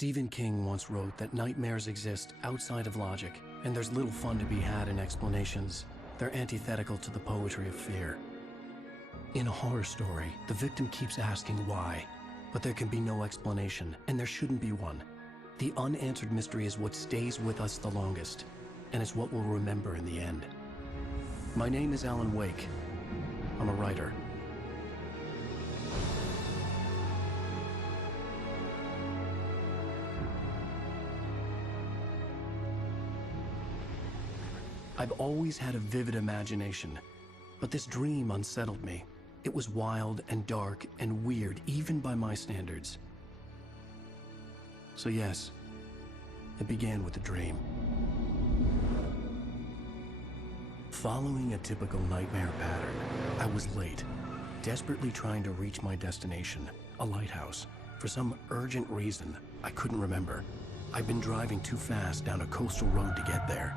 Stephen King once wrote that nightmares exist outside of logic, and there's little fun to be had in explanations. They're antithetical to the poetry of fear. In a horror story, the victim keeps asking why, but there can be no explanation, and there shouldn't be one. The unanswered mystery is what stays with us the longest, and it's what we'll remember in the end. My name is Alan Wake. I'm a writer. I've always had a vivid imagination, but this dream unsettled me. It was wild and dark and weird, even by my standards. So yes, it began with a dream. Following a typical nightmare pattern, I was late, desperately trying to reach my destination, a lighthouse. For some urgent reason, I couldn't remember. I'd been driving too fast down a coastal road to get there.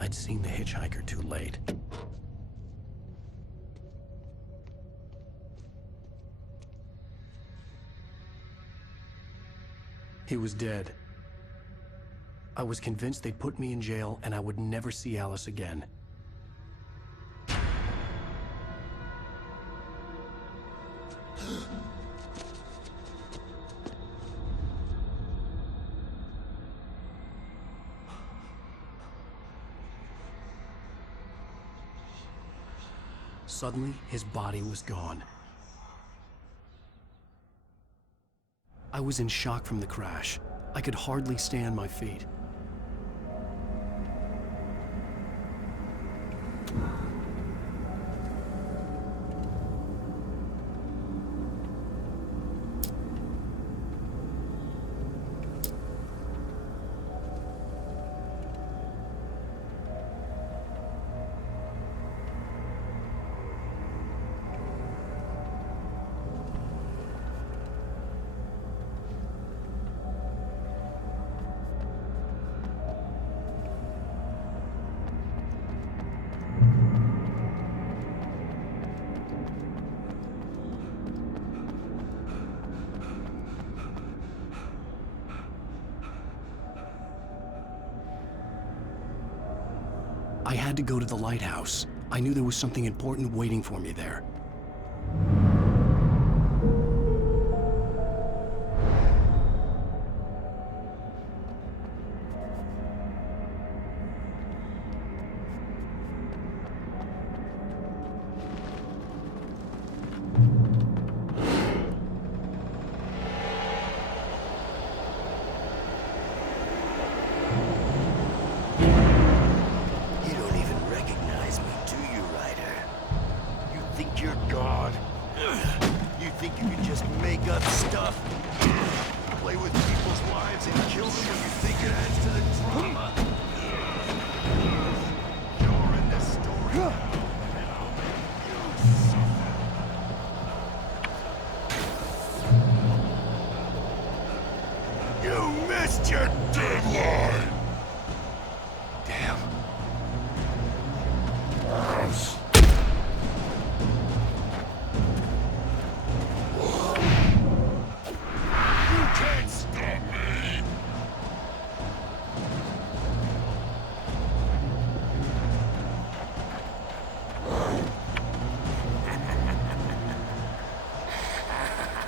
I'd seen the hitchhiker too late. He was dead. I was convinced they'd put me in jail and I would never see Alice again. Suddenly, his body was gone. I was in shock from the crash. I could hardly stay on my feet. I had to go to the lighthouse. I knew there was something important waiting for me there.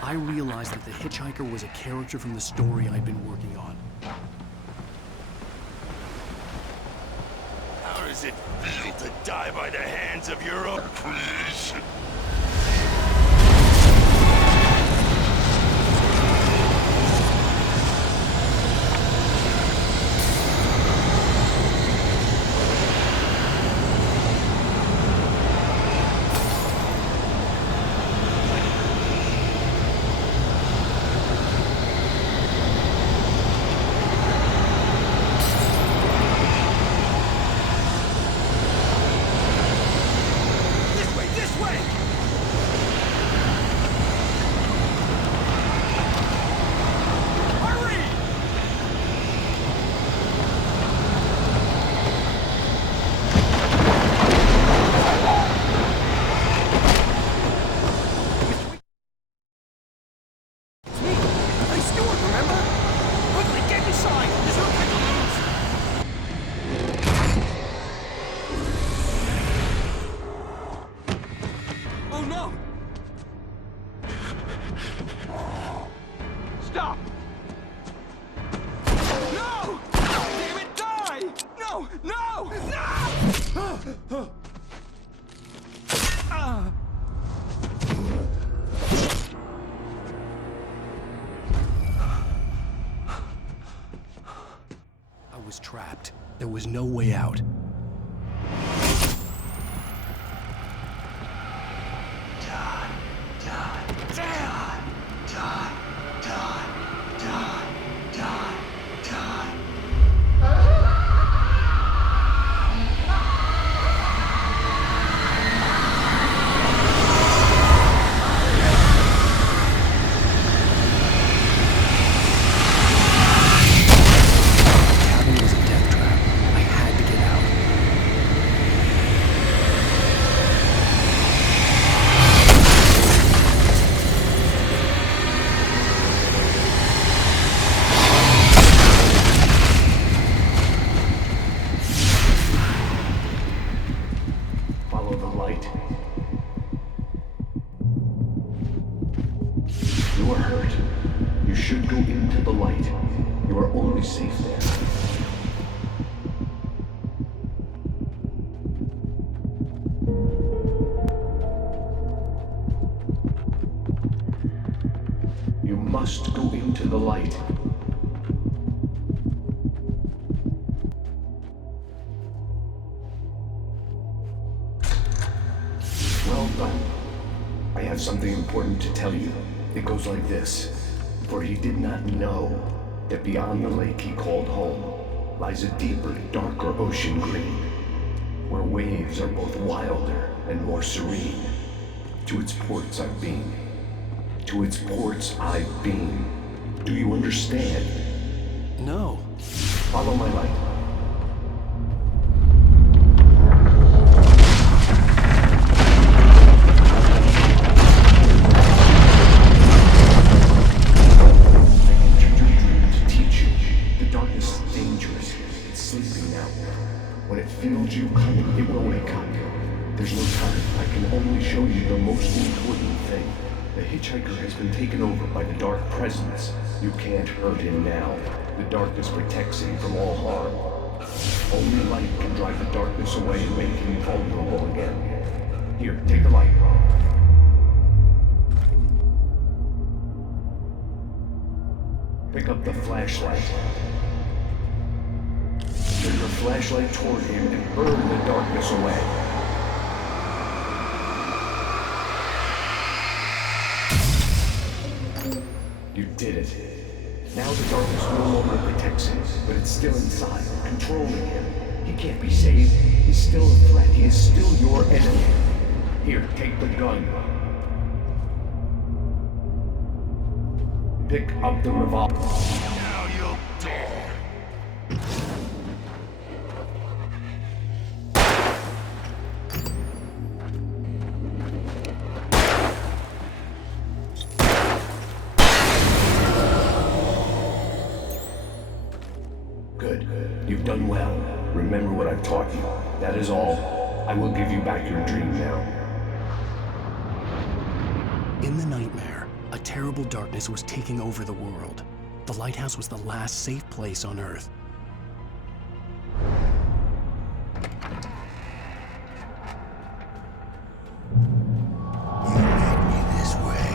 I realized that the hitchhiker was a character from the story I'd been working on. How does it feel to die by the hands of your own creation? This way! was trapped. There was no way out. You are hurt. You should go into the light. You are only safe there. You must go into the light. Well done. I have something important to tell you. It goes like this. For he did not know that beyond the lake he called home lies a deeper, darker ocean green, where waves are both wilder and more serene. To its ports I've been. To its ports I've been. Do you understand? No. Follow my light. When it feels you coming, it will wake up. There's no time. I can only show you the most important thing. The hitchhiker has been taken over by the dark presence. You can't hurt him now. The darkness protects him from all harm. Only light can drive the darkness away and make him vulnerable again. Here, take the light. Pick up the flashlight. Turn your flashlight toward him and burn the darkness away. You did it. Now the darkness no longer protects him, but it's still inside, controlling him. He can't be saved. He's still a threat. He is still your enemy. Here, take the gun. Pick up the revolver. Now you'll die. Good. You've done well. Remember what I've taught you. That is all. I will give you back your dream now. In the nightmare, a terrible darkness was taking over the world. The lighthouse was the last safe place on Earth. You made me this way.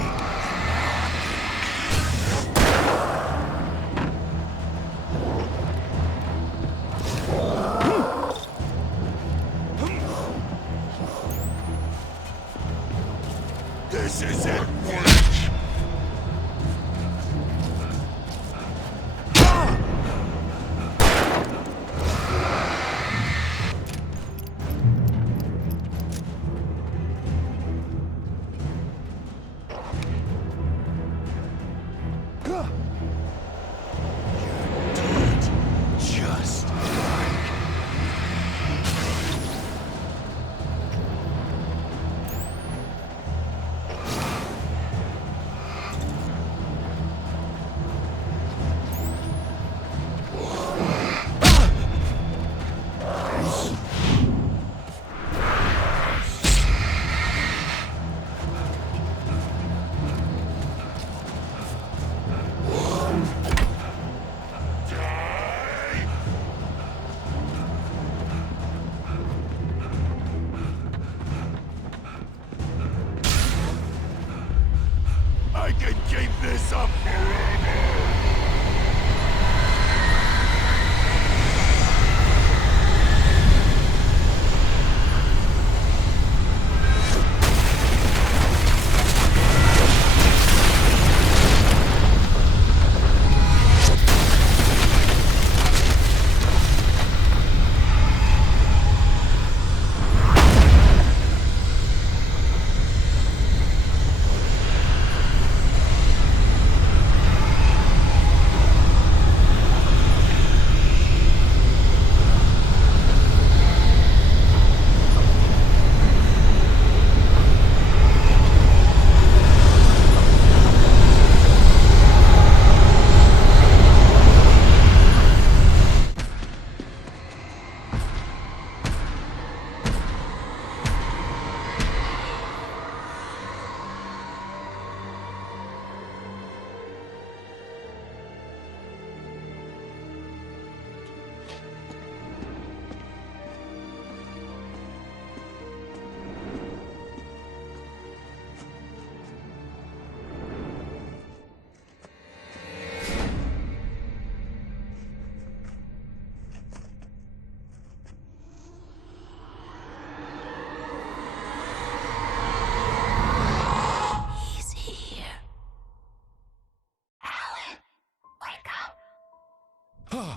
This is it, Witch!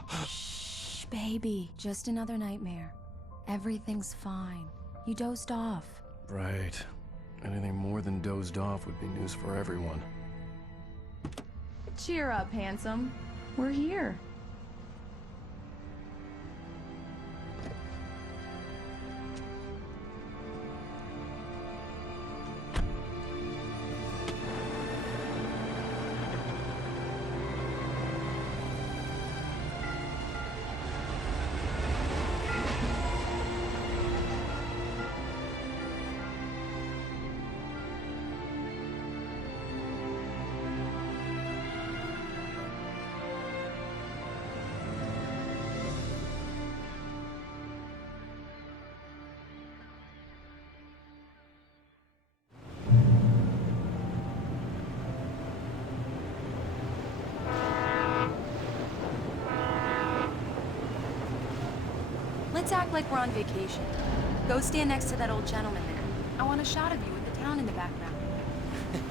Shh, baby. Just another nightmare. Everything's fine. You dozed off. Right. Anything more than dozed off would be news for everyone. Cheer up, handsome. We're here. Let's act like we're on vacation. Go stand next to that old gentleman there. I want a shot of you with the town in the background.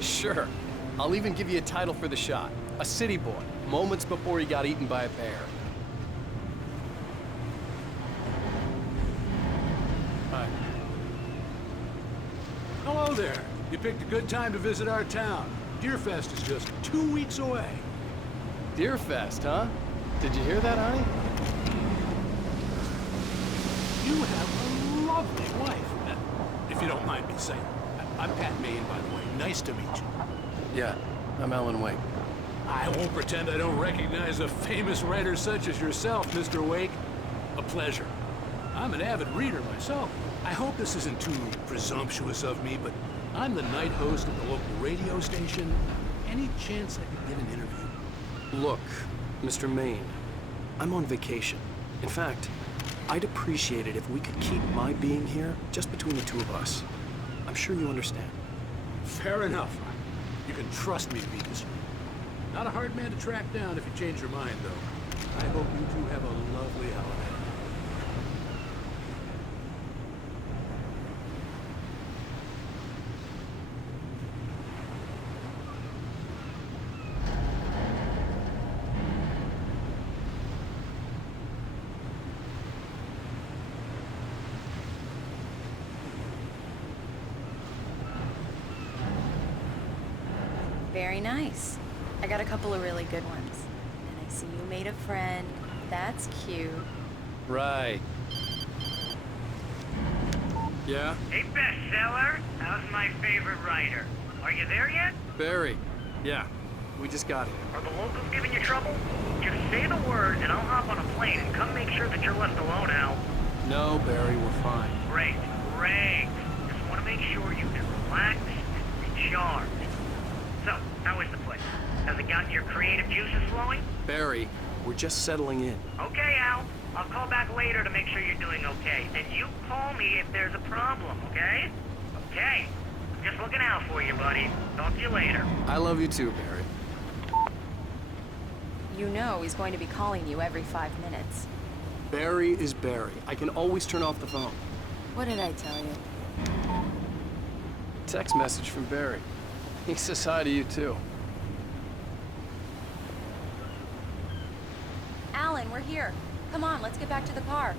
Sure. I'll even give you a title for the shot. A city boy, moments before he got eaten by a bear. Hi. Hello there. You picked a good time to visit our town. Deerfest is just 2 weeks away. Deerfest, huh? Did you hear that, honey? You have a lovely wife. If you don't mind me saying. I'm Pat Maine, by the way. Nice to meet you. Yeah, I'm Alan Wake. I won't pretend I don't recognize a famous writer such as yourself, Mr. Wake. A pleasure. I'm an avid reader myself. I hope this isn't too presumptuous of me, but I'm the night host of the local radio station. Any chance I could get an interview? Look, Mr. Maine, I'm on vacation. In fact, I'd appreciate it if we could keep my being here just between the two of us. I'm sure you understand. Fair enough. You can trust me to be discreet. Not a hard man to track down if you change your mind, though. I hope you two have a lovely holiday. Very nice. I got a couple of really good ones. And I see you made a friend. That's cute. Right. Yeah? Hey, bestseller, how's my favorite writer? Are you there yet? Barry. Yeah. We just got here. Are the locals giving you trouble? Just say the word and I'll hop on a plane and come make sure that you're left alone, Al. No, Barry, we're fine. Great, great. Just want to make sure you can relax and recharge. So, how is the place? Has it gotten your creative juices flowing? Barry, we're just settling in. Okay, Al. I'll call back later to make sure you're doing okay. And you call me if there's a problem, okay? Okay. Just looking out for you, buddy. Talk to you later. I love you too, Barry. You know he's going to be calling you every 5 minutes. Barry is Barry. I can always turn off the phone. What did I tell you? Text message from Barry. He says hi to you too. Alan, we're here. Come on, let's get back to the car.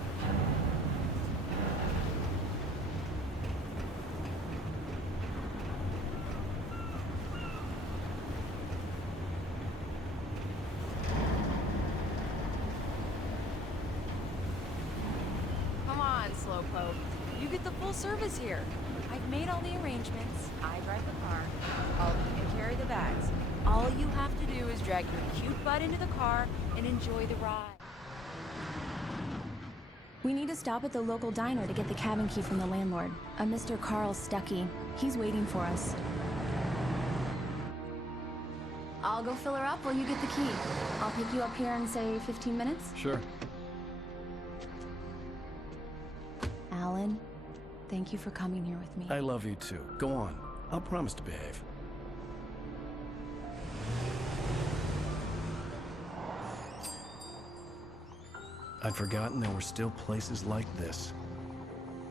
Come on, Slowpoke. You get the full service here. I've made all the arrangements. I drive the car. I'll even carry the bags. All you have to do is drag your cute butt into the car and enjoy the ride. We need to stop at the local diner to get the cabin key from the landlord, a Mr. Carl Stuckey. He's waiting for us. I'll go fill her up while you get the key. I'll pick you up here in, say, 15 minutes? Sure. Alan, thank you for coming here with me. I love you too. Go on. I'll promise to behave. I'd forgotten there were still places like this.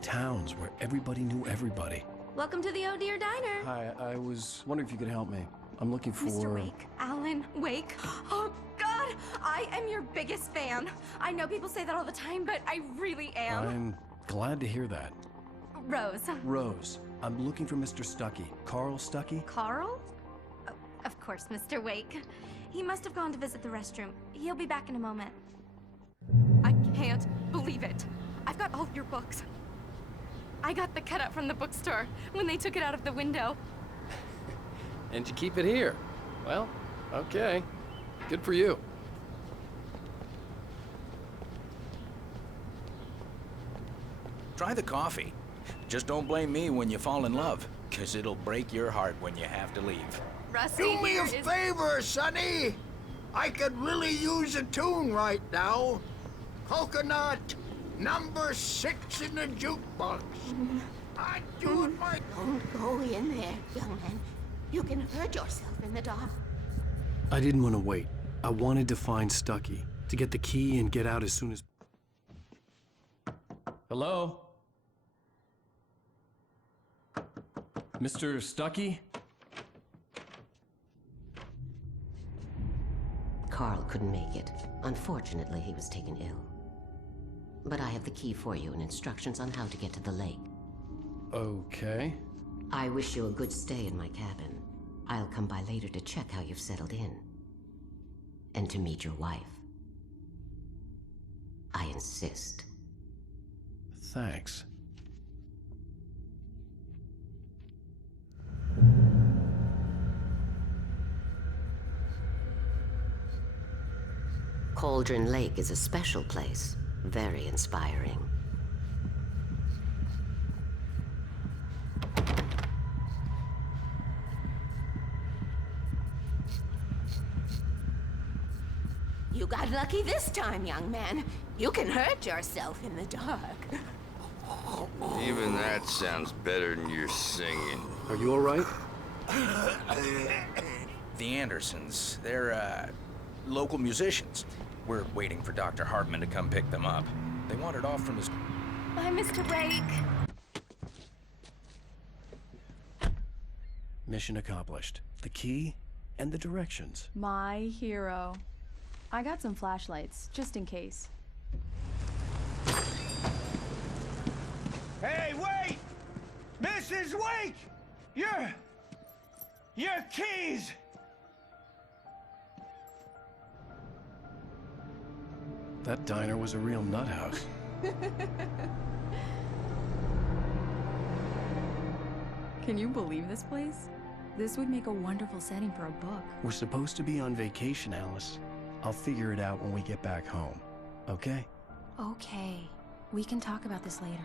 Towns where everybody knew everybody. Welcome to the Oh Dear Diner. Hi, I was wondering if you could help me. I'm looking for... Mr. Wake. Alan Wake. Oh, God, God, I am your biggest fan. I know people say that all the time, but I really am. I'm glad to hear that. Rose. Rose, I'm looking for Mr. Stuckey. Carl Stuckey? Carl? Oh, of course, Mr. Wake. He must have gone to visit the restroom. He'll be back in a moment. I can't believe it. I've got all of your books. I got the cutout from the bookstore when they took it out of the window. And you keep it here. Well, okay. Good for you. Try the coffee. Just don't blame me when you fall in love, 'cause it'll break your heart when you have to leave. Rusty Do me here a is... favor, Sonny. I could really use a tune right now. Coconut, number 6 in the jukebox. I'm doing my... Don't go in there, young man. You can hurt yourself in the dark. I didn't want to wait. I wanted to find Stuckey, to get the key and get out as soon as... Hello? Mr. Stuckey? Carl couldn't make it. Unfortunately, he was taken ill. But I have the key for you and instructions on how to get to the lake. Okay. I wish you a good stay in my cabin. I'll come by later to check how you've settled in. And to meet your wife. I insist. Thanks. Cauldron Lake is a special place. Very inspiring. You got lucky this time, young man. You can hurt yourself in the dark. Even that sounds better than your singing. Are you all right? The Andersons, they're, local musicians. We're waiting for Dr. Hartman to come pick them up. They wandered off from his... Bye, Mr. Wake. Mission accomplished. The key and the directions. My hero. I got some flashlights, just in case. Hey, wait! Mrs. Wake! Your keys! That diner was a real nut house. Can you believe this place? This would make a wonderful setting for a book. We're supposed to be on vacation, Alice. I'll figure it out when we get back home. Okay? Okay. We can talk about this later.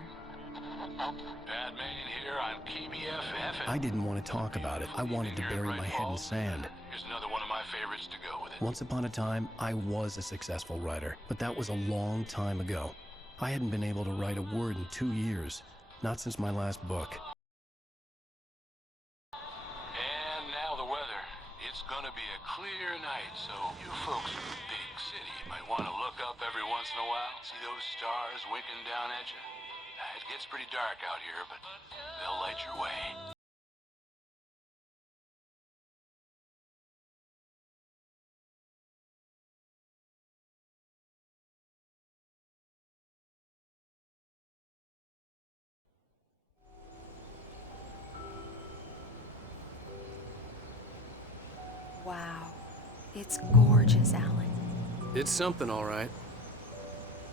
Batman here on PBFF. I didn't want to talk about it. I wanted to bury my head in sand. Here's another one of my favorites to go with it. Once upon a time, I was a successful writer, but that was a long time ago. I hadn't been able to write a word in 2 years, not since my last book. And now the weather. It's gonna be a clear night, so you folks in the big city might want to look up every once in a while, see those stars winking down at you. It gets pretty dark out here, but they'll light your way. Wow. It's gorgeous, Alan. It's something, all right.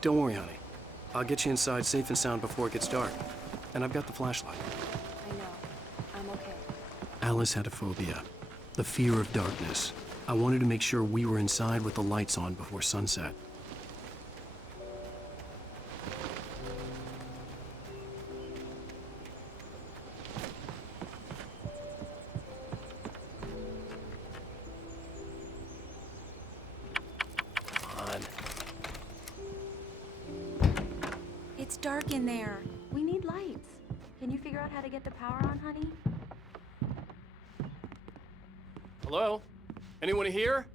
Don't worry, honey. I'll get you inside safe and sound before it gets dark. And I've got the flashlight. I know. I'm okay. Alice had a phobia. The fear of darkness. I wanted to make sure we were inside with the lights on before sunset. It's dark in there. We need lights. Can you figure out how to get the power on, honey? Hello? Anyone here?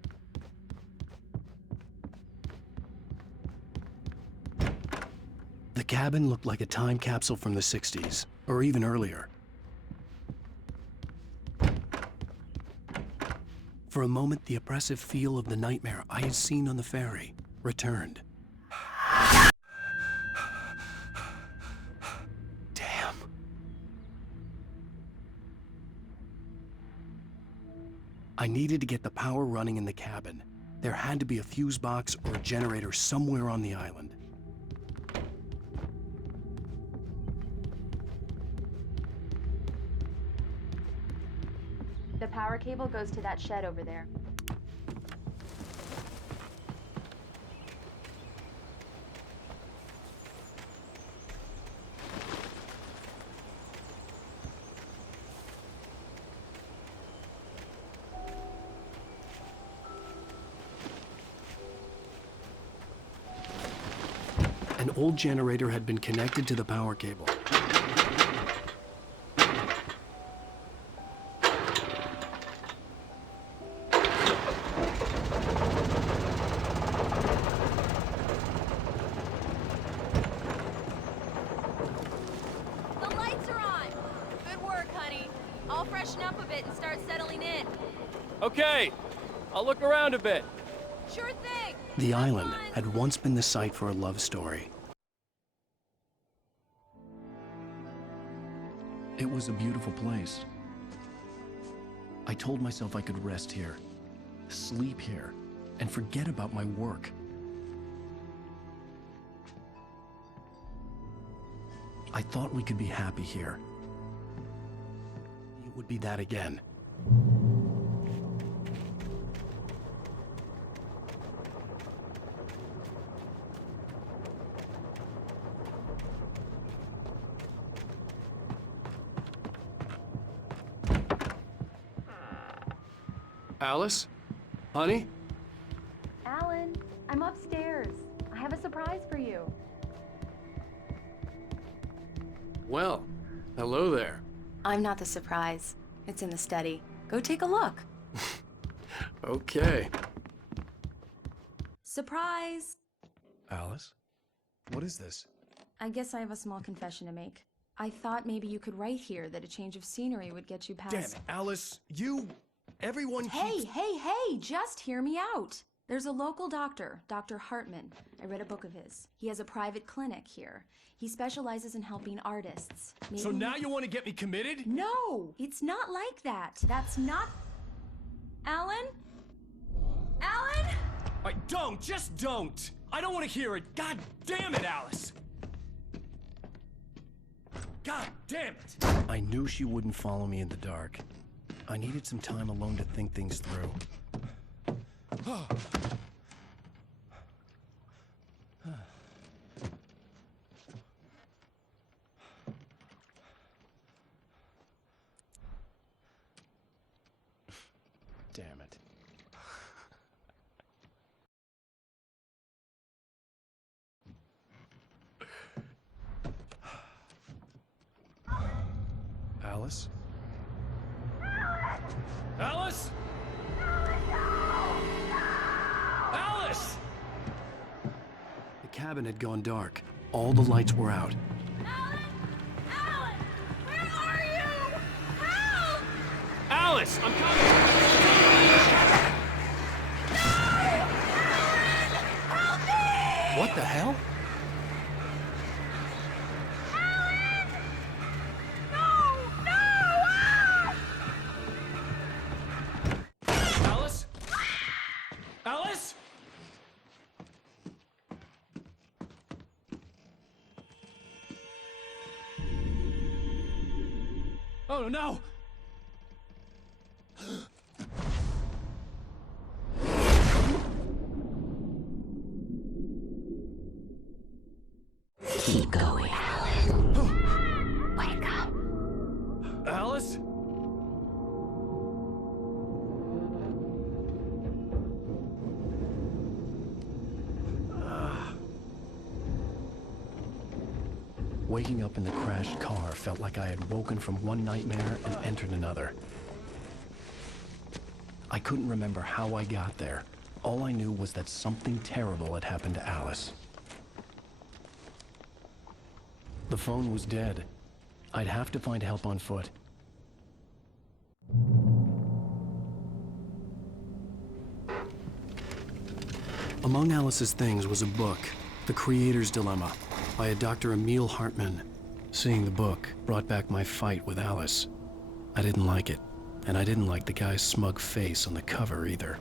The cabin looked like a time capsule from the 60s, or even earlier. For a moment, the oppressive feel of the nightmare I had seen on the ferry returned. Damn. I needed to get the power running in the cabin. There had to be a fuse box or a generator somewhere on the island. The power cable goes to that shed over there. An old generator had been connected to the power cable. The lights are on! Good work, honey. I'll freshen up a bit and start settling in. Okay, I'll look around a bit. Sure thing! The island had once been the site for a love story. It was a beautiful place. I told myself I could rest here, sleep here, and forget about my work. I thought we could be happy here. It would be that again. Alice? Honey? Alan, I'm upstairs. I have a surprise for you. Well, hello there. I'm not the surprise. It's in the study. Go take a look. Okay. Surprise! Alice? What is this? I guess I have a small confession to make. I thought maybe you could write here that a change of scenery would get you past... Damn it, Alice, everyone Hey, keeps... hey, just hear me out. There's a local doctor, Dr. Hartman. I read a book of his. He has a private clinic here. He specializes in helping artists. Maybe... So now you want to get me committed? No, it's not like that. That's not... Alan? Alan? Just don't! I don't want to hear it! God damn it, Alice! God damn it! I knew she wouldn't follow me in the dark. I needed some time alone to think things through. Damn it. Alice? Alice? Alice! The cabin had gone dark. All the lights were out. Alan! Alan! Where are you? Help! Alice, I'm coming! No! Alan! Help me! What the hell? Alan! No! No! Ah! Alice? Alice? Oh no! Keep going, Alan. Wake up. Alice? Waking up in the crashed car felt like I had woken from one nightmare and entered another. I couldn't remember how I got there. All I knew was that something terrible had happened to Alice. The phone was dead. I'd have to find help on foot. Among Alice's things was a book, The Creator's Dilemma, by a Dr. Emil Hartmann. Seeing the book brought back my fight with Alice. I didn't like it, and I didn't like the guy's smug face on the cover either.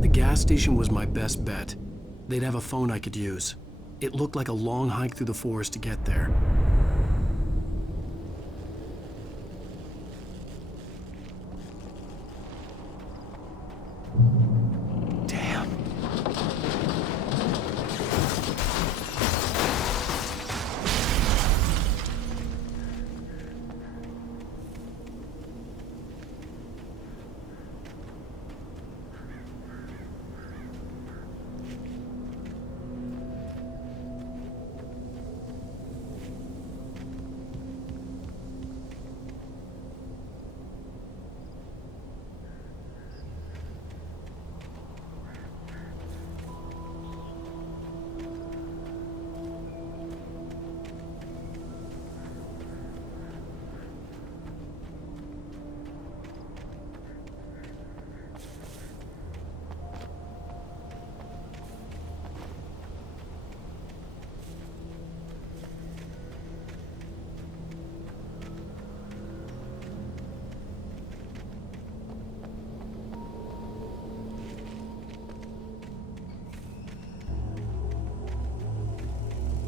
The gas station was my best bet. They'd have a phone I could use. It looked like a long hike through the forest to get there. Damn.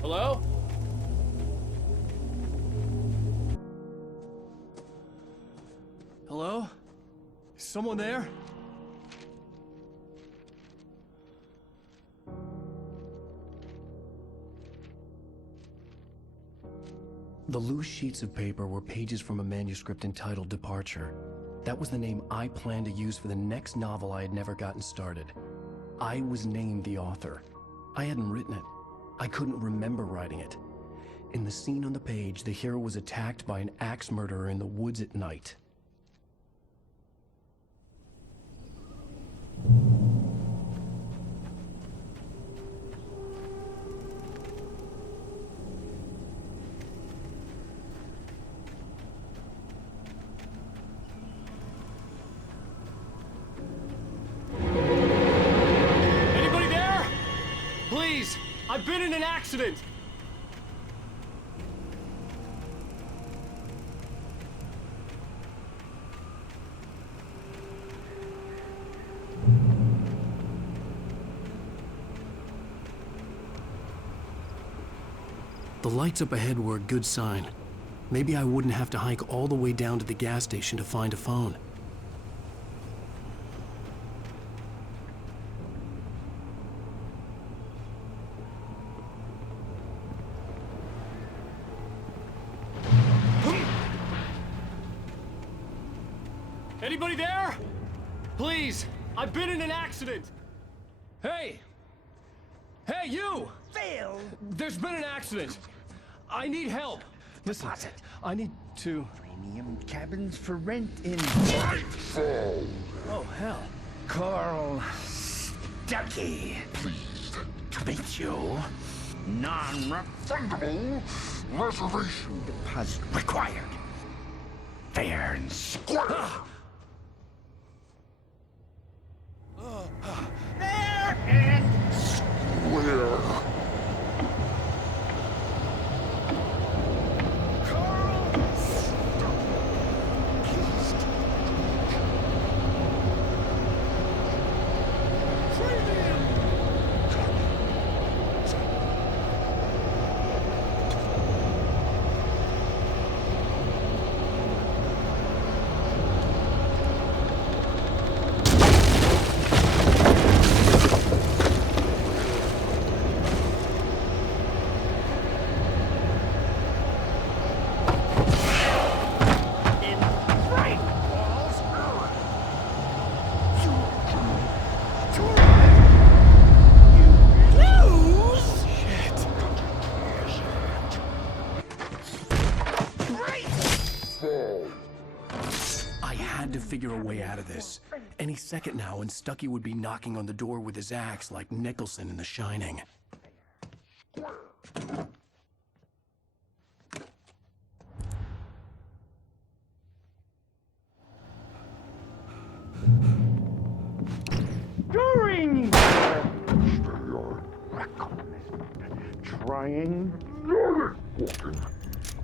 Hello? Hello? Is someone there? The loose sheets of paper were pages from a manuscript entitled Departure. That was the name I planned to use for the next novel I had never gotten started. I was named the author. I hadn't written it. I couldn't remember writing it. In the scene on the page, the hero was attacked by an axe murderer in the woods at night. Anybody there? Please, I've been in an accident. The lights up ahead were a good sign. Maybe I wouldn't have to hike all the way down to the gas station to find a phone. Anybody there? Please, I've been in an accident. Hey! Hey, you! Phil! There's been an accident. I need help. Listen, Deposit. I need to... Premium cabins for rent in Nightfall. Oh, hell. Carl Stuckey. Pleased To meet you. Non-refundable reservation. deposit required. Fair and square. Fair and Where? I had to figure a way out of this. Any second now, and Stucky would be knocking on the door with his axe like Nicholson in The Shining. During your reconnaissance, trying,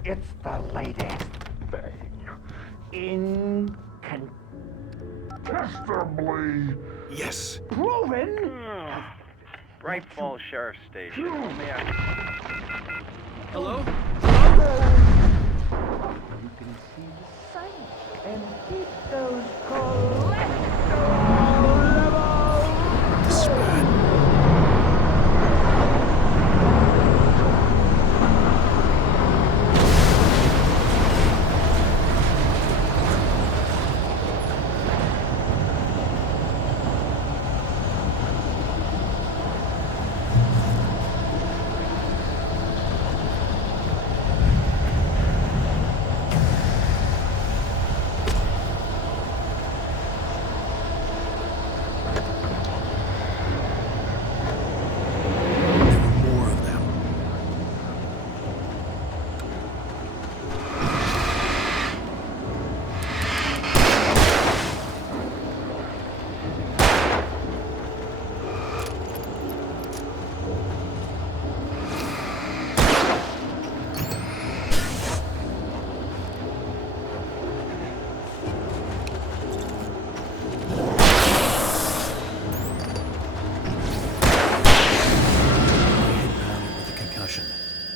it's the latest thing. Incontestably. Yes. Proven. Bright Falls Sheriff's Station. Hello? You can see the sight and keep those cholesterol levels. The spat.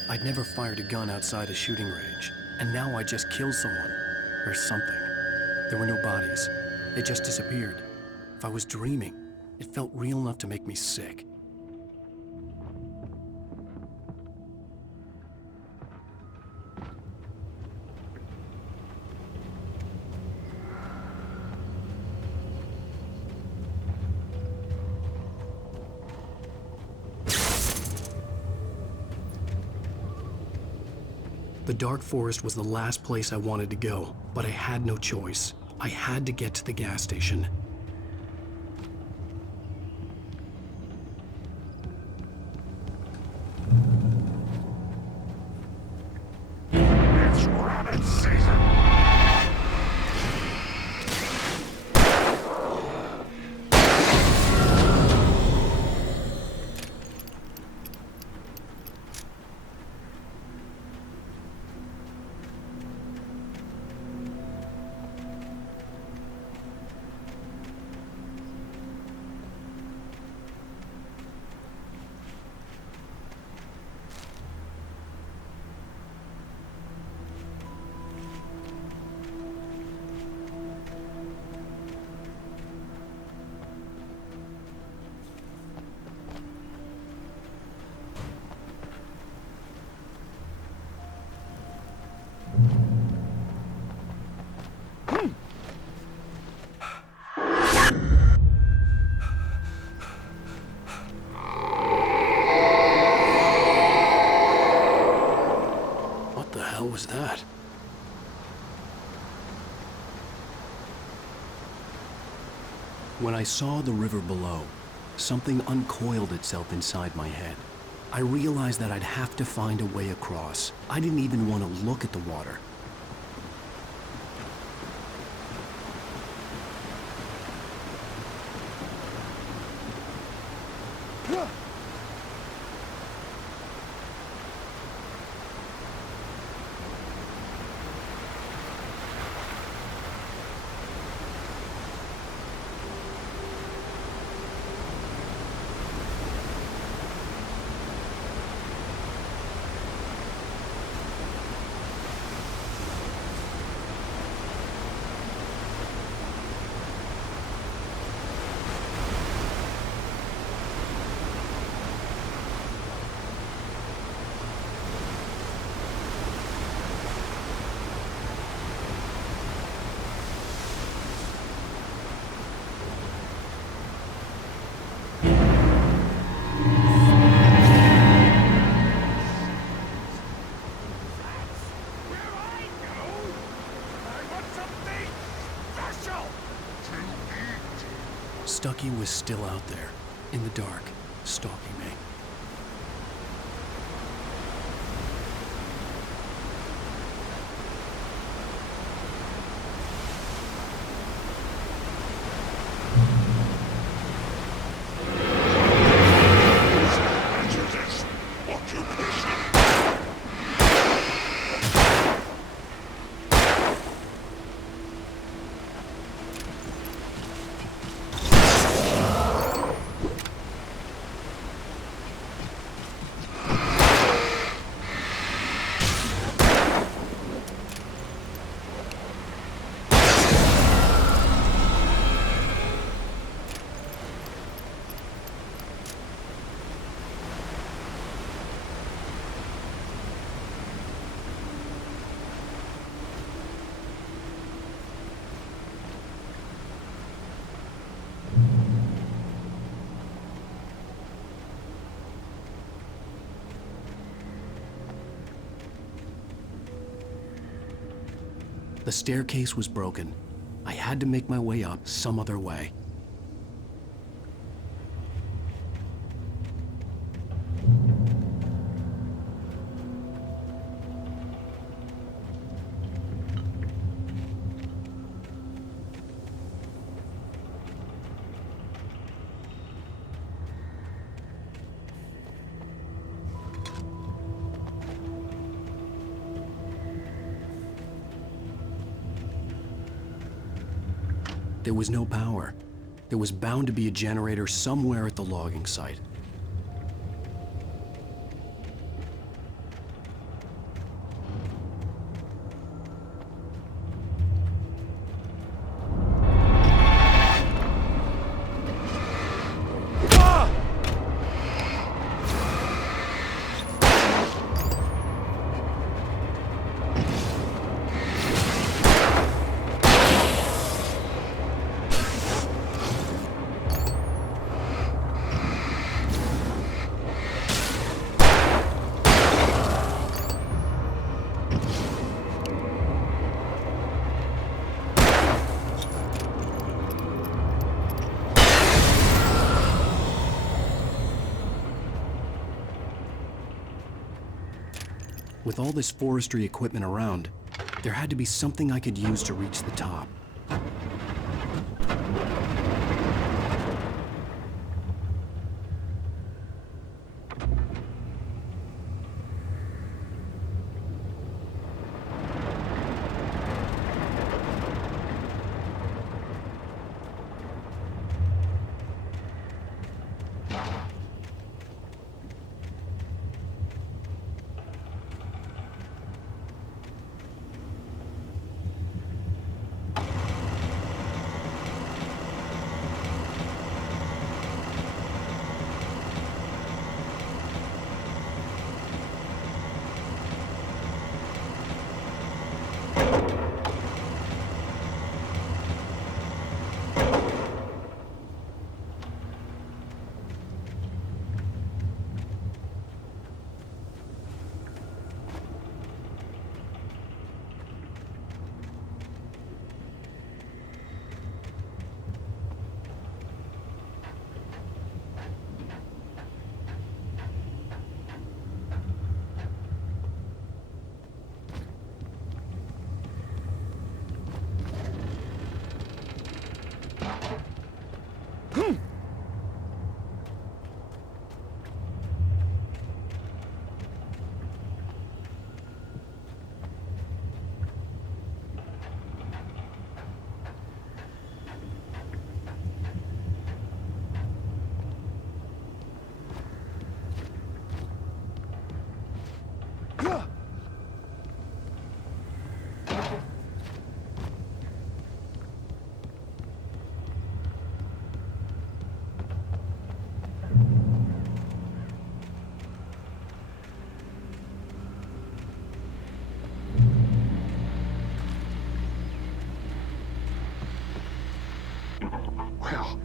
I'd never fired a gun outside a shooting range, and now I just killed someone. Or something. There were no bodies. They just disappeared. If I was dreaming, it felt real enough to make me sick. The dark forest was the last place I wanted to go, but I had no choice. I had to get to the gas station. It's rabbit season. What the hell was that? When I saw the river below, something uncoiled itself inside my head. I realized that I'd have to find a way across. I didn't even want to look at the water. Vicky was still out there, in the dark, stalking me. The staircase was broken. I had to make my way up some other way. There was no power. There was bound to be a generator somewhere at the logging site. With all this forestry equipment around, there had to be something I could use to reach the top.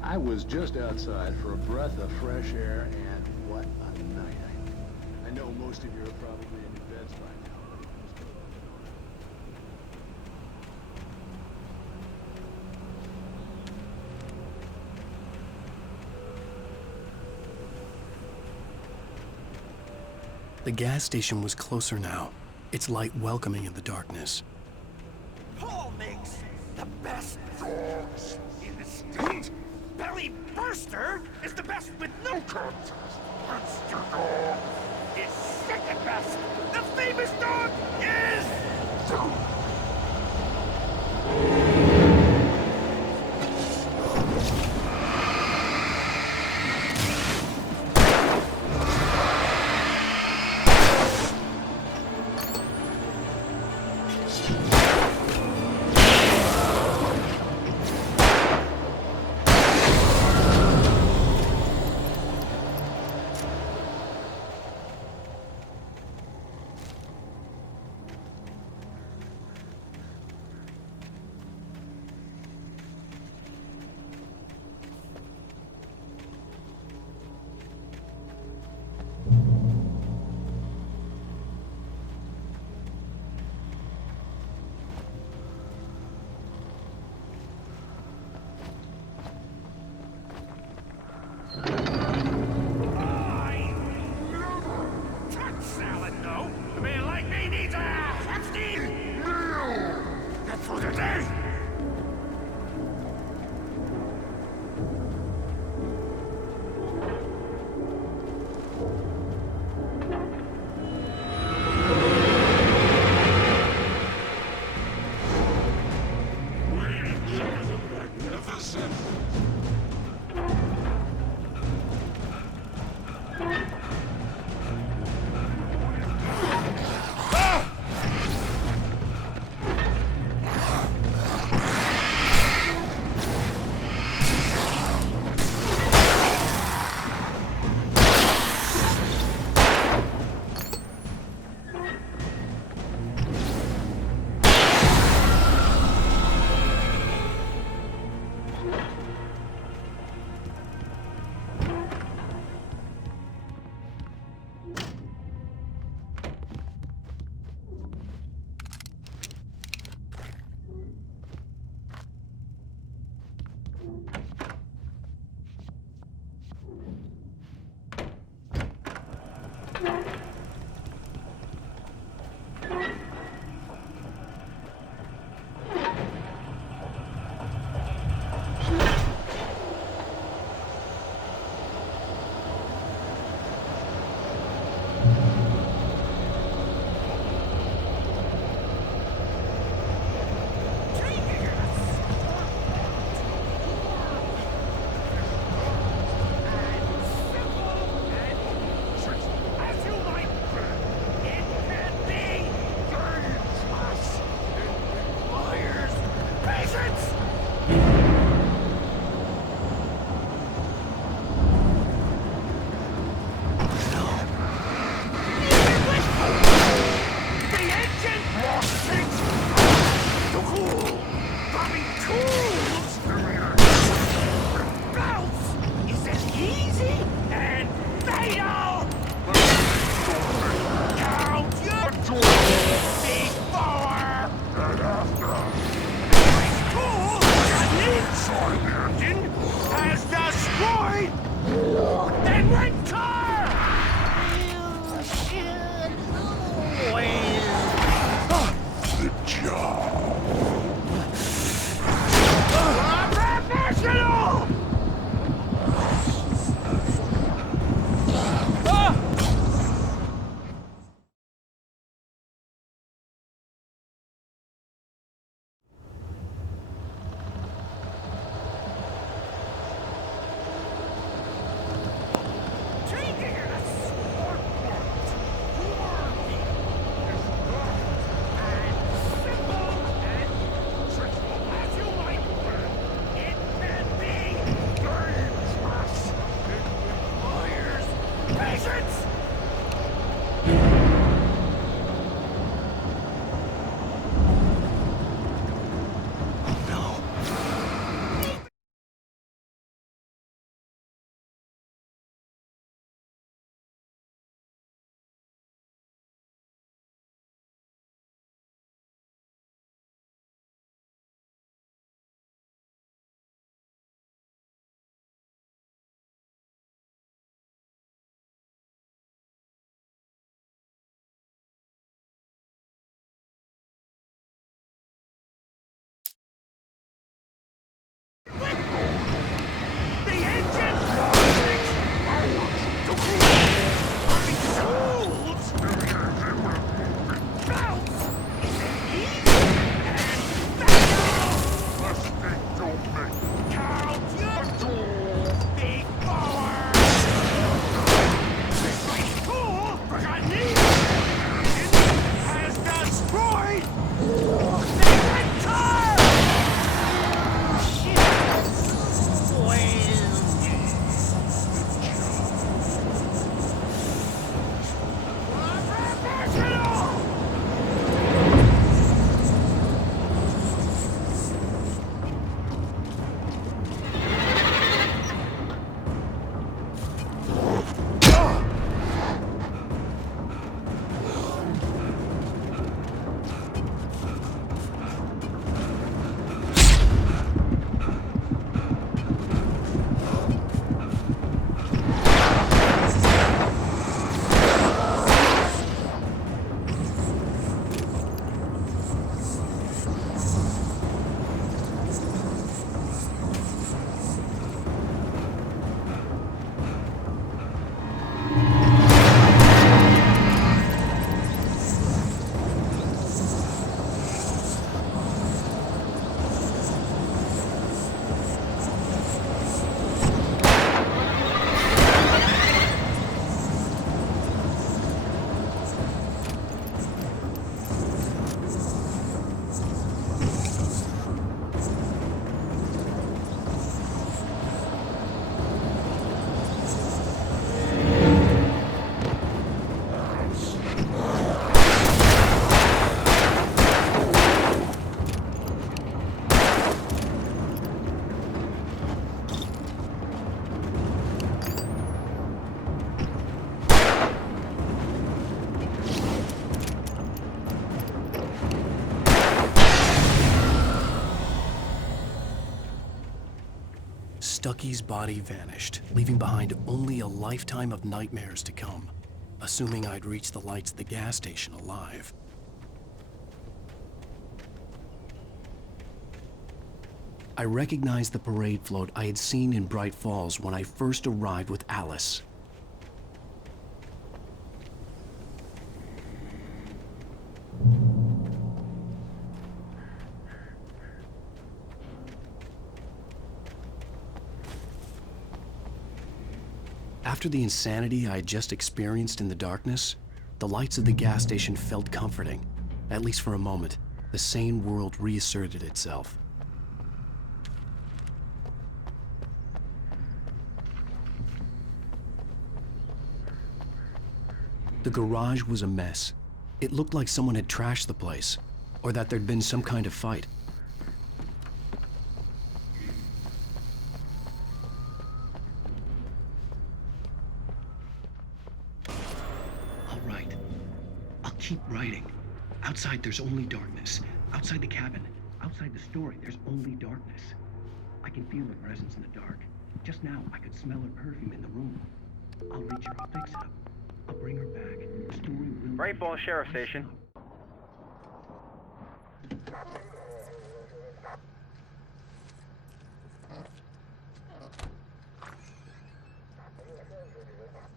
I was just outside for a breath of fresh air, and what a night. I know most of you are probably in your beds by now. The gas station was closer now, its light welcoming in the darkness. Paul makes the best dogs in the state. Belly Burster is the best with no contest. Monster Dog is second best. The famous dog is... Salad, no. A man like me needs a hefty meal. That's for the day. Stucky's body vanished, leaving behind only a lifetime of nightmares to come, assuming I'd reached the lights at the gas station alive. I recognized the parade float I had seen in Bright Falls when I first arrived with Alice. After the insanity I had just experienced in the darkness, the lights of the gas station felt comforting. At least for a moment, the sane world reasserted itself. The garage was a mess. It looked like someone had trashed the place, or that there'd been some kind of fight. All right. I'll keep writing. Outside, there's only darkness. Outside the cabin, outside the story, there's only darkness. I can feel her presence in the dark. Just now, I could smell her perfume in the room. I'll reach her, I'll fix it up. I'll bring her back. The story will... Bright Falls Sheriff Station.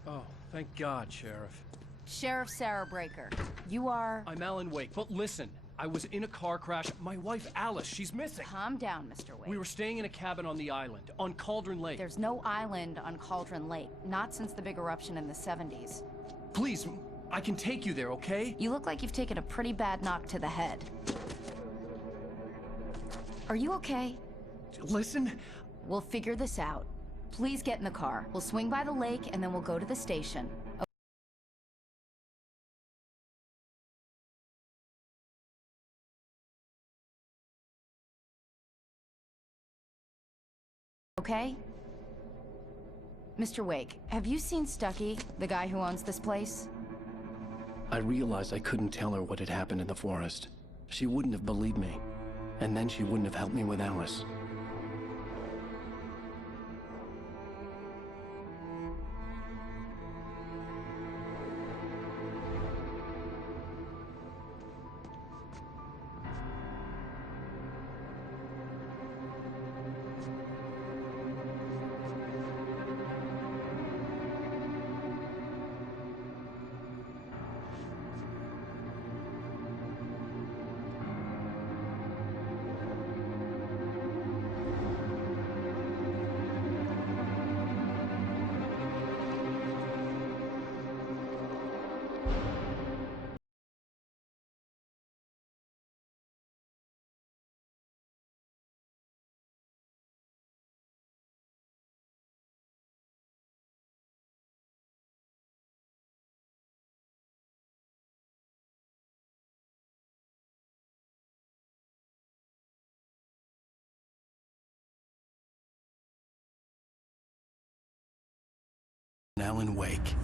Oh, thank God, Sheriff. Sheriff Sarah Breaker, you are... I'm Alan Wake, but listen. I was in a car crash. My wife, Alice, she's missing. Calm down, Mr. Wake. We were staying in a cabin on the island, on Cauldron Lake. There's no island on Cauldron Lake, not since the big eruption in the 70s. Please, I can take you there, okay? You look like you've taken a pretty bad knock to the head. Are you okay? Listen. We'll figure this out. Please get in the car. We'll swing by the lake and then we'll go to the station. Okay? Mr. Wake, have you seen Stucky, the guy who owns this place? I realized I couldn't tell her what had happened in the forest. She wouldn't have believed me. And then she wouldn't have helped me with Alice. Alan Wake.